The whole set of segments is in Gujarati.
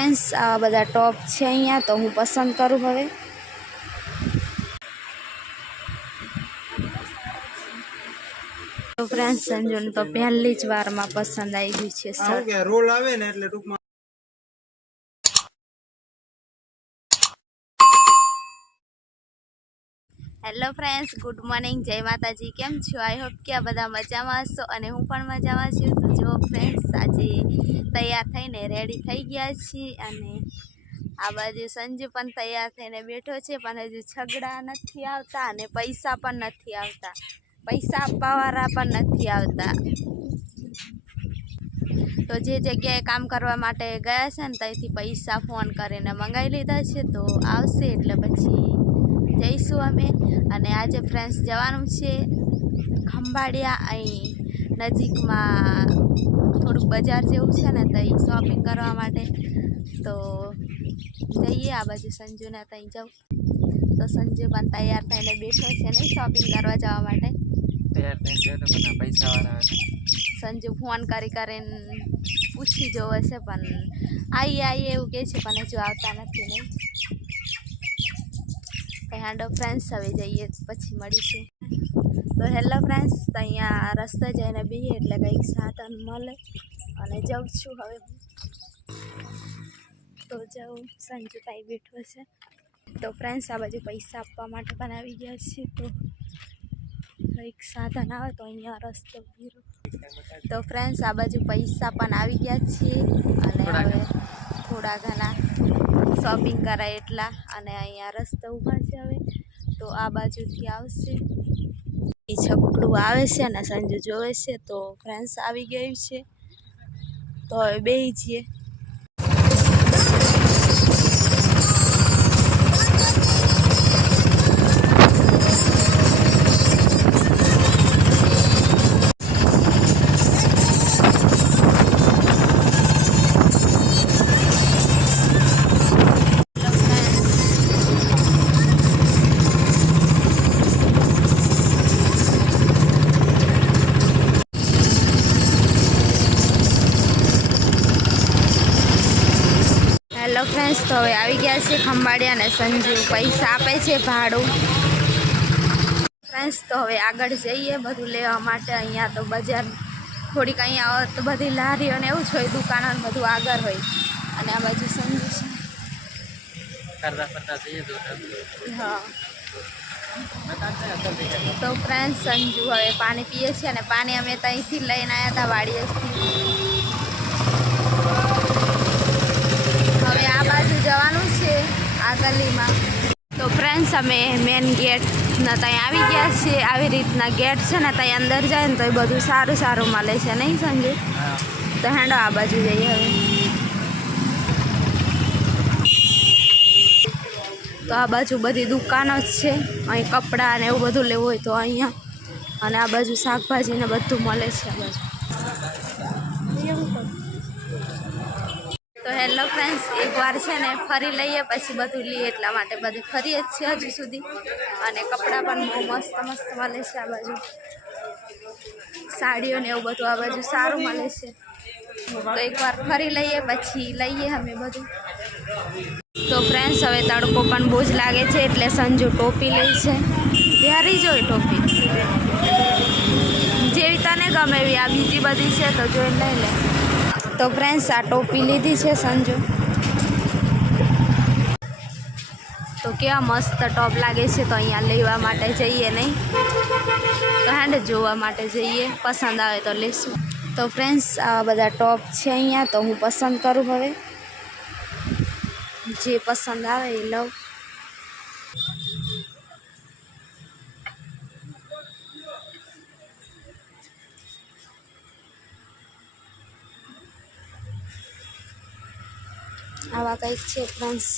फ्रेंड्स आ बधा टॉप है अहींया तो हूँ पसंद करूँ हवे। तो फ्रेंड्स संजू ने तो पहली ज वार में पसंद आई गई है शर्ट। रोल आवे ने એટલે ટૂંકમાં हेलो फ्रेंड्स गुड मॉर्निंग जय माताजी केम छो आई होप कि आ बधा मजामां हशो अने हूँ पण मजामां छुं। तो जो फ्रेंड्स आज तैयार थईने रेडी थई गया छीए अने आ बाजू संजू पण तैयार थईने बैठो छे पण हजू छगड़ा नथी आवता अने पैसा पण नथी आवता, पैसा आपवावाळा पण नथी आवता। तो जे जग्याए काम करवा माटे गया छे ने त्याथी पैसा फोन करीने मंगावी लीधा छे तो आवशे एटले पछी जईशुं अमे। अने आज फ्रेंड्स जवानुं छे खंभाळिया अहीं नजीकमां थोड़ुंक बजार जेवुं छे ने तई शॉपिंग करवा माटे तो जईए। आ बाजू संजूने तई जाऊं तो संजू पण तैयार थईने बेठो छे नहीं शॉपिंग करवा जवा माटे। તૈયાર થઈને ગયો તો પણ પૈસા વાળા संजू फोन करीने पूछी जोवे छे पण आईए आईए एवुं कहे छे पण हजू आवता नथी नहीं। तो हेलो फ्रेंड्स हवे जईए पछी मळीशुं। तो हेलो फ्रेंड्स तो अहींया रस्ते जईने बेहीए एटले कंईक साधन मळे अने जाऊं छुं हवे हूँ। तो जाऊं संजू ताई बेठो छे। तो फ्रेंड्स आ बाजू पैसा आपवा माटे पण आवी गया छे तो एक साधन आवे तो अहींया रस्तो ऊभी रहो। तो फ्रेंड्स आ बाजू पैसा पण आवी गया छे अने हवे थोड़ा घना शॉपिंग कराय एटला अने अहींया रस्ते ऊभा छे हवे तो आ बाजूथी आवशे। ई छकड़ुं आवे छे ने संजू जोवे छे तो फ्रेंड्स आवी गयुं छे तो हवे बेही जईए। हेलो फ्रेंड्स तो हवे आवी गया छे खंभाळिया ने संजू पैसा आपे छे भाड़ुं। फ्रेंड्स तो हवे आगळ जईए बधुं लेवा माटे। अहींया तो बजार थोड़ीक अहींया तो बधी लारीओ ने एवुं ज होय दुकानो ने बधुं आगळ होय अने आ बाजू संजू छे કરતા કરતા જઈએ તો हाँ। तो फ्रेंड्स संजू हवे पानी पीए छे अने पानी अमे तईथी लईने आया था वाड़ियेथी। हवे आ बाजू जवानुं छे आ गलीमां। तो फ्रेंड्स अमे मेन गेट ना तई आवी गया छे। आवी रीतना गेट छे ने तई अंदर जाए ने तो बधुं सारुं सारुं मळे छे नहीं संजू। तो हेंडो आ बाजू जईए हवे। तो आ बाजू बधी दुकानो ज छे अहीं कपड़ा ने एवुं बधुं लेवुं होय तो अहींया अने आ बाजू शाकभाजी ने बधुं मळे छे आ बाजू। तो हेलो फ्रेंड्स एक बार छे ने फरी लईए पछी बधुं लीए एटला माटे बधुं फरीए ज छे हजू सुधी अने कपड़ा पण बहु मस्त मस्त मळे छे। आ बाजू साड़ीओ ने एवुं बधुं आ बाजू सारुं मळे छे तो एक बार फरी लईए पछी लईए अमे बधुं। तो फ्रेंड्स हवे तड़को पण बोज लागे छे एटले संजू टोपी लई छे। प्यारी जोई टोपी जेवी तने गमे एवी आ बीजी बधी छे तो जोईने लई ले। तो फ्रेंड्स आ टोपी लीधी छे संजू तो केवा मस्त टॉप लागे छे तो अहींया लेवा माटे जईए नहीं। तो हेंड जोवा माटे जईए पसंद आवे तो लेशुं। तो फ्रेंड्स आ बधा टॉप छे अहींया तो हूँ पसंद करूँ हवे जे पसंद आवे ए लव। आवा कंईक छे फ्रेंड्स।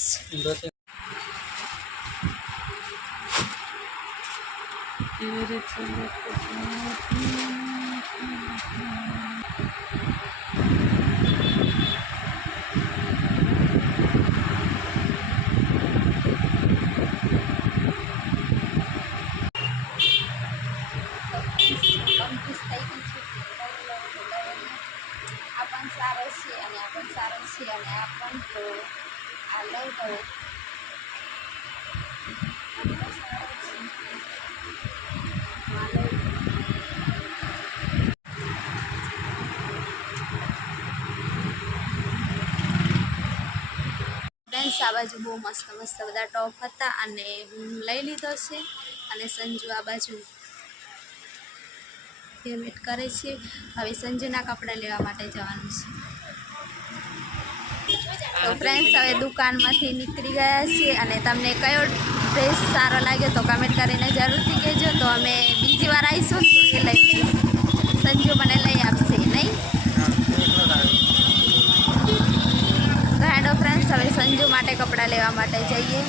આપણ સારો છે અને આપણ સારો છે અને આપણ તો ફ્રેન્ડ્સ આ બાજુ બહુ મસ્ત મસ્ત બધા ટોપ હતા અને હું લઈ લીધો છે અને સંજુ આ બાજુ પેમેન્ટ કરે છે. હવે સંજુના કપડાં લેવા માટે જવાનું છે. તો ફ્રેન્ડ્સ હવે દુકાનમાંથી નીકળી ગયા છીએ અને તમને કયો ડ્રેસ સારો લાગ્યો તો કમેન્ટ કરીને જરૂરથી કહેજો. તો અમે બીજી વાર આવીશું તો એ લઈ લઈશ. સંજુ મને લઈ આપશે નહીં? તો હેડો ફ્રેન્ડ્સ હવે સંજુ માટે કપડાં લેવા માટે જઈએ.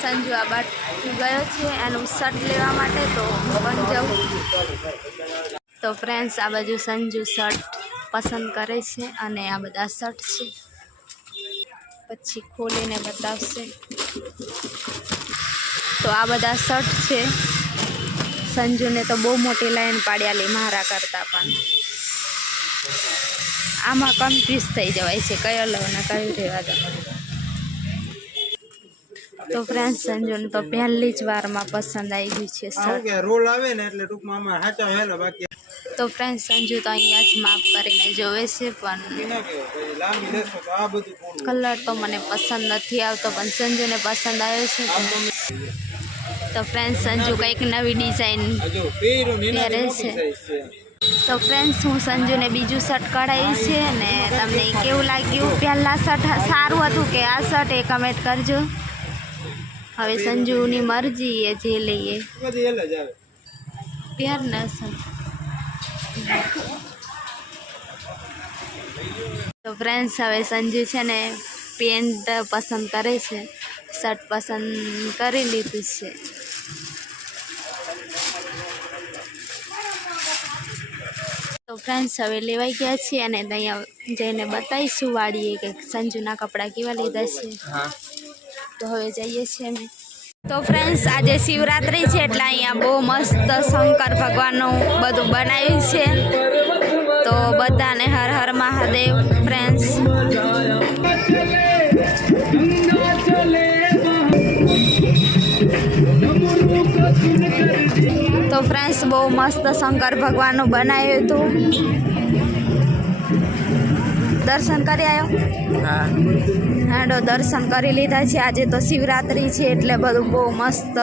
સંજુ આ બાજુ ગયો છે એનું શર્ટ લેવા માટે, તો હું પણ જાઉં. તો ફ્રેન્ડ્સ આ બાજુ સંજુ શર્ટ પસંદ કરે છે અને આ બધા શર્ટ છે, પછી ખોલીને બતાવશે. તો આ બધા શર્ટ છે. સંજુને તો બહુ મોટી લાઈન પાડ્યાલી મારા કરતાં, પણ આમાં કન્ફ્યુઝ થઈ જવાય છે કયો લઉં ને કયું રહેવા દો. તો ફ્રેન્ડ્સ સંજુને તો પહેલી જ વારમાં પસંદ આવી ગયું છે શર્ટ. રોલ આવે ને એટલે ટૂંકમાં આમાં હાચા હેલો બાકી. તો ફ્રેન્ડ્સ સંજુ તો અહીંયા જ માપ કરીને જોવે છે, પણ કલર તો મને પસંદ નથી આવતો, પણ સંજુને પસંદ આવ્યો છે. તો ફ્રેન્ડ્સ સંજુ કંઈક નવી ડિઝાઇન પહેરે છે. તો ફ્રેન્ડ્સ હું સંજુને બીજું શર્ટ કઢાવી છે ને તમને કેવું લાગ્યું, પહેલાં શર્ટ સારું હતું કે આ શર્ટ, એ કમેન્ટ કરજો. હવે સંજુની મરજી એ જે લઈએ પહેર ને સર. તો ફ્રેન્ડ્સ હવે સંજુ છે ને પેન્ટ પસંદ કરે છે, શર્ટ પસંદ કરી લીધું છે. તો ફ્રેન્ડ્સ હવે લેવાઈ ગયા છીએ અને અહીંયા જઈને બતાવીશું વાળીએ કે સંજુના કપડાં કેવા લીધા છે. તો હવે જઈએ છીએ અમે. તો ફ્રેન્ડ્સ આજે શિવરાત્રિ છે એટલે અહીંયા બહુ મસ્ત શંકર ભગવાનનું બધું બનાવ્યું છે. તો બધાને હર હર મહાદેવ. ફ્રેન્ડ્સ તો ફ્રેન્ડ્સ બહુ મસ્ત શંકર ભગવાનનું બનાવ્યું હતું. દર્શન કરી આવ્યો? હાડો દર્શન કરી લીધા છે. આજે તો શિવરાત્રિ છે એટલે બધું બહુ મસ્ત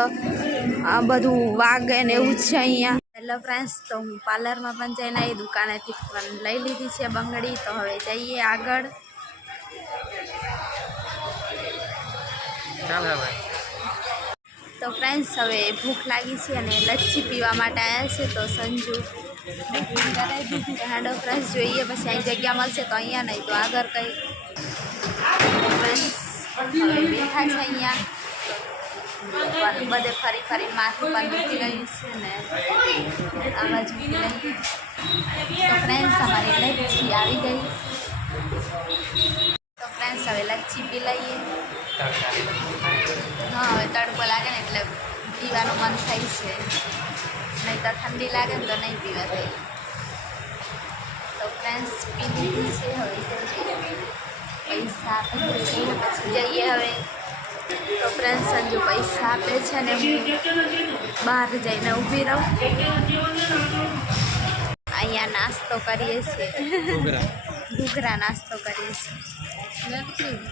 બધું વાગે ને એવું છે અહીંયા. હેલો ફ્રેન્ડ્સ, તો હું પાર્લરમાં પણ જઈને એ દુકાનેથી પણ લઈ લીધી છે બંગડી. તો હવે જઈએ આગળ. તો ફ્રેન્ડ્સ હવે ભૂખ લાગી છે અને લચ્છી પીવા માટે આવ્યા છે. તો સંજુ હેડો ફ્રેન્ડ્સ જોઈએ પછી અહીં જગ્યા મળશે તો અહીંયા, નહીં તો આગળ કંઈ. ફ્રેન્ડ્સ હવે બેઠા છે અહીંયા, પણ બધે ફરી ફરી માથું પણ દુખી ગયું છે ને આ બાજુ લઈ. તો ફ્રેન્ડ્સ અમારી લચ્છી આવી ગઈ. તો ફ્રેન્ડ્સ હવે લચ્છી પી લઈએ. હા હવે તડકો લાગે ને એટલે પીવાનું મન થાય છે, નહીં તો ઠંડી લાગે ને તો નહીં પીવા થાય. તો ફ્રેન્ડ્સ પી લીધી છે. હવે પૈસા આપે છે પછી જઈએ હવે. તો ફ્રેન્ડ્સ સંજુ પૈસા આપે છે ને હું બહાર જઈને ઊભી રહું. અહીંયા નાસ્તો કરીએ છીએ, ઘૂઘરા નાસ્તો કરીએ છીએ.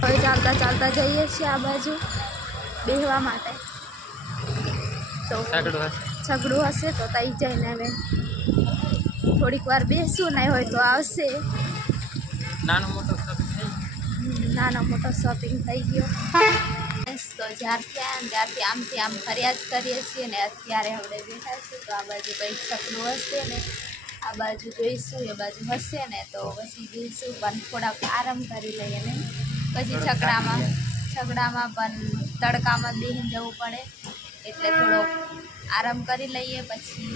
હવે ચાલતા ચાલતા જઈએ છીએ આ બાજુ બેહવા માટે. તો છગડું હશે તો તઈ જઈને હવે થોડીક વાર બેસું, નહીં હોય તો આવશે. નાનો મોટો શોપિંગ થઈ ગયો. તો જ્યારથી આવ્યા ત્યારથી આમથી આમ ફરિયાદ કરીએ છીએ ને અત્યારે હવે બેઠા છીએ. તો આ બાજુ કંઈક છગડું હશે ને આ બાજુ જોઈશું, એ બાજુ હશે ને તો પછી જોઈશું, પણ થોડાક આરામ કરી લઈએ ને પછી છગડામાં પણ તડકામાં બેસીને જવું પડે એટલે થોડો આરામ કરી લઈએ. પછી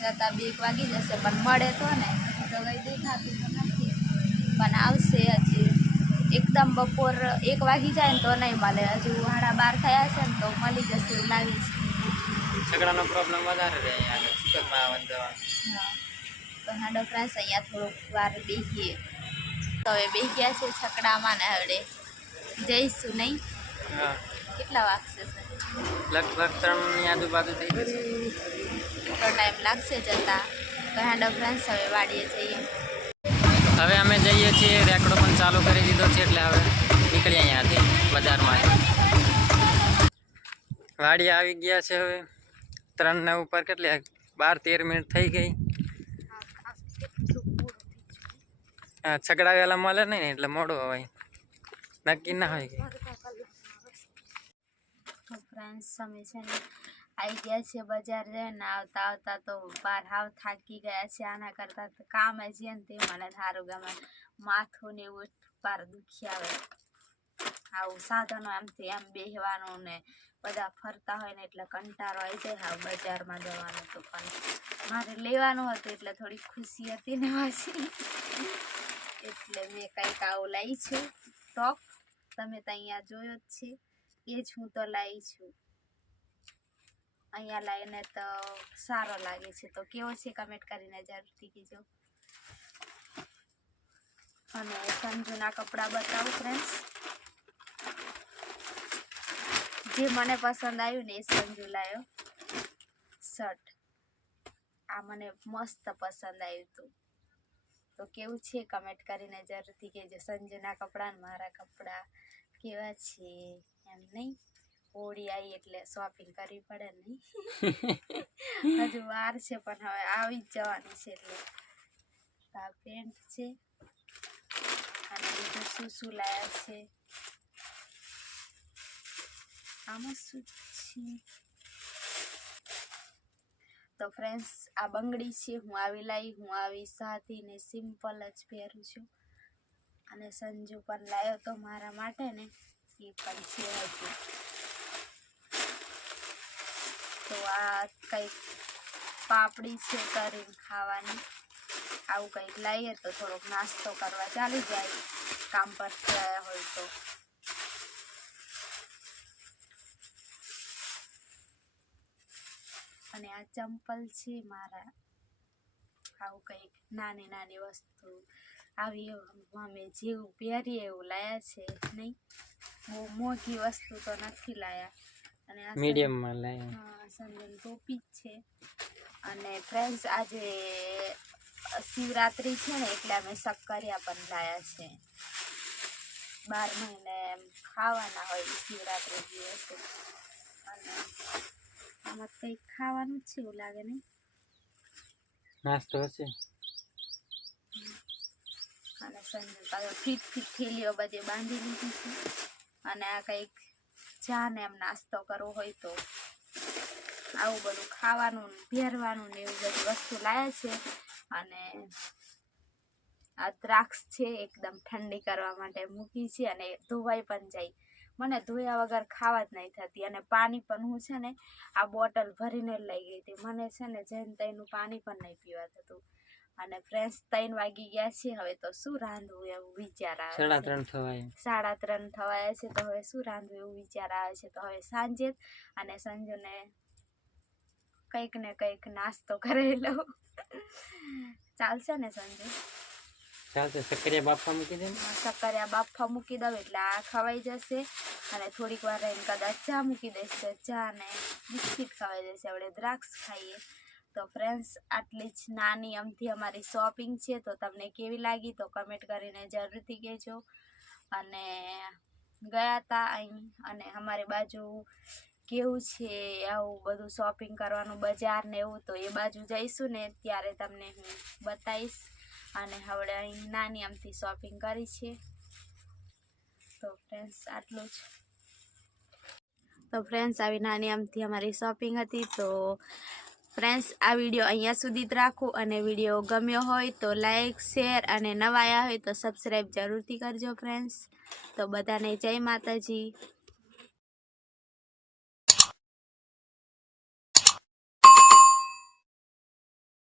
જતાં 2 વાગી જશે, પણ મળે તો ને તો કંઈ દેખાતું તો નથી, પણ આવશે હજી. એકદમ બપોર 1 વાગી જાય ને તો નહીં મળે. હજુ 12:30 થયા છે ને તો મળી જશે એવું લાગે છે. છગડાનો પ્રોબ્લેમ વધારે રહે હા. તો હાડો ફ્રેન્ડ્સ અહીંયા થોડુંક વાર બેસીએ. તો હવે બેસી ગયા છે છકડામાં ને હવે જઈશું નહીં. હા કેટલા વાગશે સર? લગભગ 3ની આજુબાજુ થઈ જશે. તો ટાઈમ લાગશે જતા. તો હેન્ડ ફ્રેન્ડ્સ હવે વાડીએ જઈએ. હવે અમે જઈએ છીએ, રેકડો પણ ચાલુ કરી દીધો છે એટલે હવે નીકળી અહીંયાથી બજારમાં. વાડી આવી ગયા છે હવે 3 ઉપર કેટલી 12-13 મિનિટ થઈ ગઈ. હા છકડા વહેલા મળે નહીં ને એટલે મોડું હોય, નક્કી ના હોય કે. તો ફ્રેન્ડ્સ અમે છે ને આવી ગયા છે બજાર જઈને. આવતા આવતા તો બાર હાવ થાકી ગયા છે. આના કરતાં તો કામ હજી ને તે મને સારું ગમે. માથું ને એવું પાર દુખી આવે. આવું સાધનો એમથી એમ બેસવાનું ને બધા ફરતા હોય ને એટલે કંટાળો આવી જાય હા બજારમાં જવાનું. તો પણ મારે લેવાનું હતું એટલે થોડી ખુશી હતી ને પાછી એટલે મેં કંઈક આવું લાવી છું ટોપ. તમે તો અહીંયા જોયો જ છે, એ જ હું તો લાવી છું. અહીંયા લાવીને તો સારો લાગે છે. તો કેવો છે કમેન્ટ કરીને જરૂરથી કહેજો. અને સંજુના કપડાં બતાવું ફ્રેન્ડ્સ. જે મને પસંદ આવ્યું ને એ સંજુ લાવ્યો શર્ટ. આ મને મસ્ત પસંદ આવ્યું હતું. તો કેવું છે કમેન્ટ કરીને જરૂરથી કહેજો. સંજુના કપડાં ને મારા કપડાં કેવા છે એમ નહીં. હોળી આવી એટલે શોપિંગ કરવી પડે નહીં. હજુ વાર છે પણ હવે આવી જ જવાની છે. એટલે આ પેન્ટ છે અને બીજું શું શું લાયા છે આમાં શું છે. તો ફ્રેન્ડ્સ આ બંગડી છે. હું આવી લાવી. હું આવી સાદી ને સિમ્પલ જ પહેરું છું. અને સંજુ પણ લાવ્યો તો મારા માટે ને એ પણ છે હજુ. તો આ કંઈક પાપડી છે કરીને ખાવાની. આવું કંઈક લાવીએ તો થોડોક નાસ્તો કરવા ચાલી જાય કામ પર ગયા હોય તો. અને આ ચંપલ છે મારા. આવું કંઈક નાની નાની વસ્તુ આવી અમે જેવું પહેરીએ એવું લાયા છે નહીં. બહુ મોંઘી વસ્તુ તો નથી લાયા. અને આ મીડિયમમાં લાવ્યા. હા સંજન ટોપી જ છે. અને ફ્રેન્ડ્સ આજે શિવરાત્રિ છે ને એટલે અમે શક્કરિયા પણ લાયા છે. 12 મહિને એમ ખાવાના હોય શિવરાત્રિ દિવસે. અને આમાં કંઈક ખાવાનું જ છે એવું લાગે નહીં. નાસ્તો હશે. અને સંજુ ફીટ થેલીઓ બધે બાંધી લીધી છે. અને આ કંઈક ચા ને એમ નાસ્તો કરવો હોય તો આવું બધું ખાવાનું પહેરવાનું ને એવું બધી વસ્તુ લાયા છે. અને આ દ્રાક્ષ છે એકદમ ઠંડી કરવા માટે મૂકી છે. અને ધોવાઈ પણ જાય. મને ધોયા વગર ખાવા જ નહીં થતી. અને પાણી પણ હું છે ને આ બોટલ ભરીને લઈ ગઈ હતી. મને છે ને જઈને તઈનું પાણી પણ નહીં પીવા થતું. અને ફ્રેન્ડ્સ 3 વાગી ગયા છે. હવે તો શું રાંધવું એવું વિચાર આવે છે. 3:30 થવાય. 3:30 થવાયા છે. તો હવે શું રાંધવું એવું વિચાર આવે છે. તો હવે સાંજે અને સંજુને કંઈક ને કંઈક નાસ્તો કરી લઉં. ચાલશે ને સંજુ? ચાલશે. શક્કરિયા બાફવા મૂકી દે. શક્કરિયા બાફવા મૂકી દઉં એટલે આ ખવાઈ જશે. અને થોડીક વાર રહીને કદાચ ચા મૂકી દઈશ તો ચા ને બિસ્કિટ ખવાઈ જશે. આપણે દ્રાક્ષ ખાઈએ. તો ફ્રેન્ડ્સ આટલી જ નાની અમથી અમારી શોપિંગ છે. તો તમને કેવી લાગી તો કમેન્ટ કરીને જરૂરથી કહેજો. અને ગયા હતા અહીં અને અમારી બાજુ કેવું છે આવું બધું શોપિંગ કરવાનું બજાર ને એવું. તો એ બાજુ જઈશું ને ત્યારે તમને હું બતાવીશ. અને હવે અહીં નાની અમથી શોપિંગ કરી છે. તો ફ્રેન્ડ્સ આટલું જ. તો ફ્રેન્ડ્સ આવી નાની અમથી અમારી શોપિંગ હતી. તો ફ્રેન્ડ્સ આ વિડીયો અહીંયા સુધી જ રાખું. અને વિડીયો ગમ્યો હોય તો લાઈક શેર અને નવા આવ્યા હોય તો સબસ્ક્રાઈબ જરૂરથી કરજો ફ્રેન્ડ્સ. તો બધાને જય માતાજી.